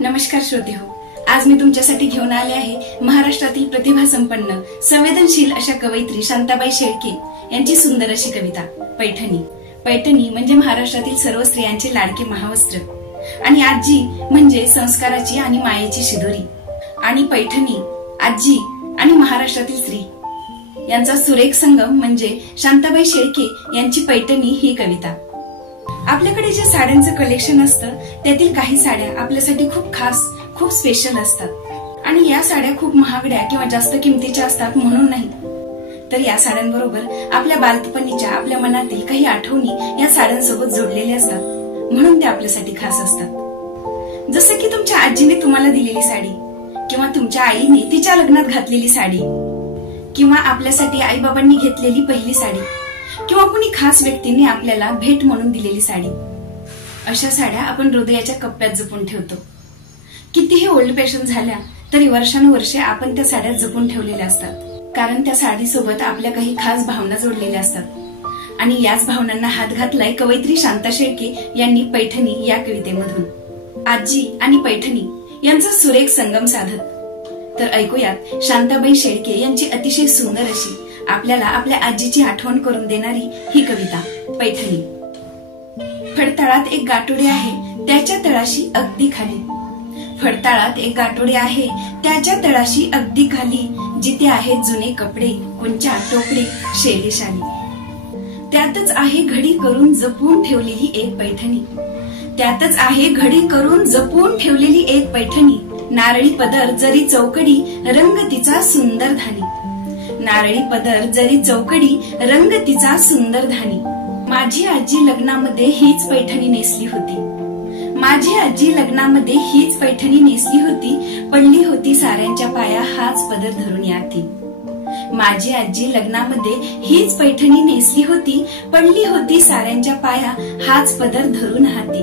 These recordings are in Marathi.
नमस्कार श्रोते हो, आज मी तुमच्यासाठी घेऊन आले आहे महाराष्ट्रातील प्रतिभा संपन्न संवेदनशील अशा कवयित्री शांताबाई शेळके यांची सुंदर अशी कविता पैठणी। पैठणी म्हणजे महाराष्ट्रातील सर्व स्त्रियांचे लाडके महावस्त्र आणि आजी म्हणजे संस्काराची आणि मायेची शिदोरी। आणि पैठणी, आजी आणि महाराष्ट्रातील स्त्री यांचा सुरेख संगम म्हणजे शांताबाई शेळके यांची पैठणी ही कविता। आपल्याकडे जे साड्यांचं कलेक्शन असतं त्यातील काही साड्या आपल्यासाठी खूप खास, खूप स्पेशल असतात आणि या साड्या खूप महागड्या किंवा जास्त किमतीच्या असतात म्हणून नाही, तर या साड्यांबरोबर आपल्या बालपणीच्या, आपल्या मनातील काही आठवणी या साड्यांसोबत जोडलेल्या असतात म्हणून त्या आपल्यासाठी खास असतात। जसं की तुमच्या आजीने तुम्हाला दिलेली साडी किंवा तुमच्या आईने तिच्या लग्नात घातलेली साडी किंवा आपल्यासाठी आई बाबांनी घेतलेली पहिली साडी किंवा कुणी खास व्यक्तीने आपल्याला भेट म्हणून दिलेली साडी, अशा साड्या आपण हृदयाच्या कप्प्यात जपून ठेवतो। कितीही ओल्ड फॅशन झाल्या तरी वर्षानुवर्षे आपण त्या साड्या जपून ठेवलेल्या असतात, कारण त्या साडीसोबत आपल्या काही खास भावना जोडलेल्या असतात आणि याच भावनांना हात घातलाय कवयित्री शांता शेळके यांनी पैठणी या कवितेमधून। आजी आणि पैठणी यांचा सुरेख संगम साधत तर ऐकूयात शांताबाई शेळके यांची अतिशय सुंदर अशी, आपल्याला आपल्या आजीची आठवण करून देणारी ही कविता पैठणी। फडताळात एक गाठोडे आहे त्याच्या तळाशी अगदी खाली, फडताळात एक गाठोडे आहे त्याच्या तळाशी अगदी खाली, जिथे आहेत जुने कपडे, कुंच्या, टोपडे, शेडेशाली, त्यातच आहे घडी करून जपून ठेवलेली एक पैठणी, त्यातच आहे घडी करून जपून ठेवलेली एक पैठणी, नारळी पदर जरी चौकडी रंग तिचा सुंदर धानी, नारळी पदर जरी चौकडी रंग तिचा सुंदर धानी, माझी आजी लग्नामध्ये हीच पैठणी नेसली होती, माझी आजी लग्नामध्ये हीच पैठणी नेसली होती, पडली होती साऱ्यांच्या पाया हाच पदर धरून याती, माझी आजी लग्नामध्ये हीच पैठणी नेसली होती, पडली होती साऱ्यांच्या पाया हाच पदर धरून हाती,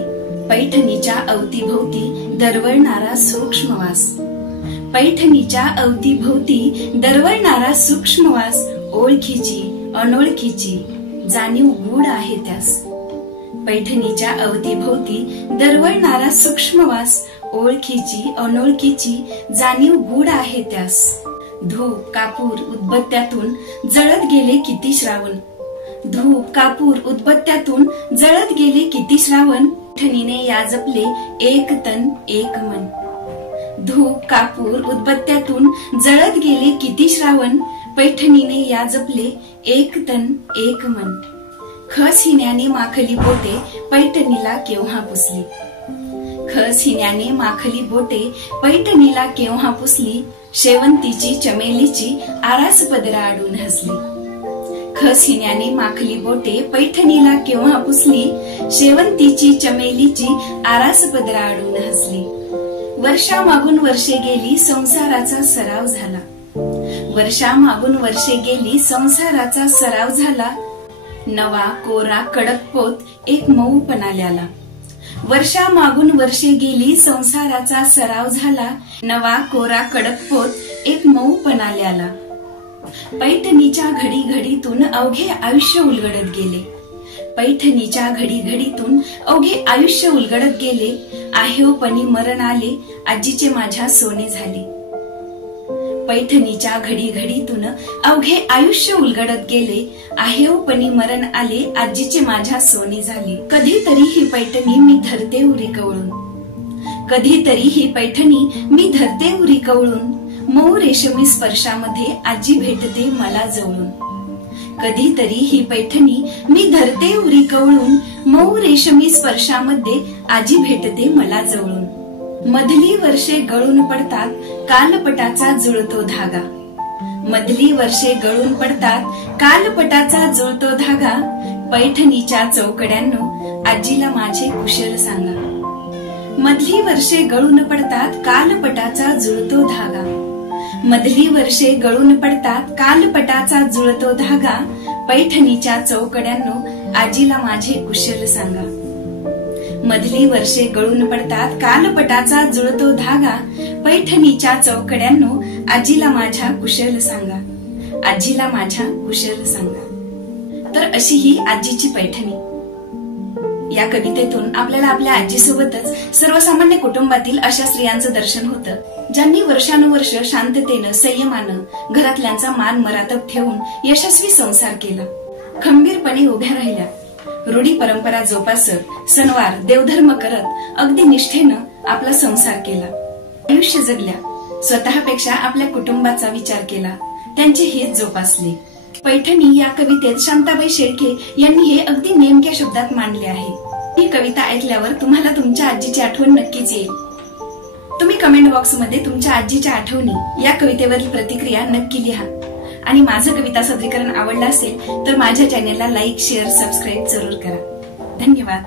पैठणीच्या अवतीभोवती दरवळणारा सूक्ष्म वास, पैठणीच्या अवतीभोवती दरवळणारा सूक्ष्म वास, ओळखीची अनोळखीची जाणीव गूढ आहे त्यास, पैठणीच्या अवतीभोवती दरवळणारा सूक्ष्म वास, ओळखीची अनोळखीची जाणीव गूढ आहे त्यास, धूप कापूर उदबत्त्यातून जळत गेले किती श्रावण, धूप कापूर उदबत्त्यातून जळत गेले किती श्रावण, पैठणीने या जपले एक तन एक मन, धूप कापूर उदबत्त्यातून जळत गेले किती श्रावण, पैठणीने या जपले एक तन एक मन, खस हिन्याने माखली बोटे पैठणीला केव्हा पुसली, खस हिन्याने माखली बोटे पैठणीला केव्हा पुसली, शेवंतीची चमेलीची आरास पदरा आडून हसली, खस हिन्याने माखली बोटे पैठणीला केव्हा पुसली, शेवंतीची चमेलीची आरास पदरा आडून हसली, वर्षामागून वर्षे गेली संसाराचा सराव झाला, वर्षामागून वर्षे गेली संसाराचा सराव झाला, नवा कोरा कडक पोत एक मऊ पणाल्याला, वर्षामागून वर्षे गेली संसाराचा सराव झाला, नवा कोरा कडक पोत एक मऊ पणाल्याला, पैठणीच्या घडी घडीतून अवघे आयुष्य उलगडत गेले, पैठणीच्या घडी घडीतून अवघे आयुष्य उलगडत गेले, आहेवपणी मरण आले आजीचे माझ्या सोने झाले, पैठणीच्या घडी घडीतून अवघे आयुष्य उलगडत गेले, आहेवपणी मरण आले आजीचे माझ्या सोने झाले, कधीतरी ही पैठणी मी धरते उरी कवळून, कधीतरी ही पैठणी मी धरते उरी कवळून, मऊ रेशमी स्पर्शामध्ये आजी भेटते मला जवळून, कधीतरी ही पैठणी मी धरते उरी कवळून, मऊ रेशमी स्पर्शामध्ये आजी भेटते मला जवळून, मधली वर्षे गळून पडतात कालपटाचा जुळतो धागा, मधली वर्षे गळून पडतात कालपटाचा जुळतो धागा, पैठणीच्या चौकड्यांनो आजीला माझे कुशल सांगा, मधली वर्षे गळून पडतात कालपटाचा जुळतो धागा, मधली वर्षे गळून पडतात कालपटाचा जुळतो धागा, पैठणीच्या चौकड्यांनो आजीला माझे कुशल सांगा, मधली वर्षे गळून पडतात कालपटाचा जुळतो धागा, पैठणीच्या चौकड्यांनो आजीला माझ्या कुशल सांगा, आजीला माझ्या कुशल सांगा। तर अशी ही आजीची पैठणी, या कवितेतून आपल्याला आपल्या आजीसोबतच सर्वसामान्य कुटुंबातील अशा स्त्रियांचं दर्शन होतं ज्यांनी वर्षानुवर्ष शांततेनं संयमानं घरातल्यांचा मान मरातब ठेवून यशस्वी संसार केला, खंबीरपणे उभ्या राहिल्या, रूढी परंपरा जोपासत सणवार देवधर्म करत अगदी निष्ठेनं आपला संसार केला, आयुष्य जगल्या, स्वतःपेक्षा आपल्या कुटुंबाचा विचार केला, त्यांचे हित जोपासले. पैठणी या कवितेत शांताबाई शेळके यांनी हे अगदी नेमक्या शब्दात मांडले आहे. ही कविता ऐकल्यावर तुम्हाला तुमच्या आजीची आठवण नक्कीच येईल. तुम्ही कमेंट बॉक्समध्ये तुमच्या आजीच्या आठवणी या कवितेवरील प्रतिक्रिया नक्की लिहा. आणि माझं कविता सादरीकरण आवडलं असेल तर माझ्या चॅनेलला लाईक, शेअर, सबस्क्राईब जरूर करा. धन्यवाद.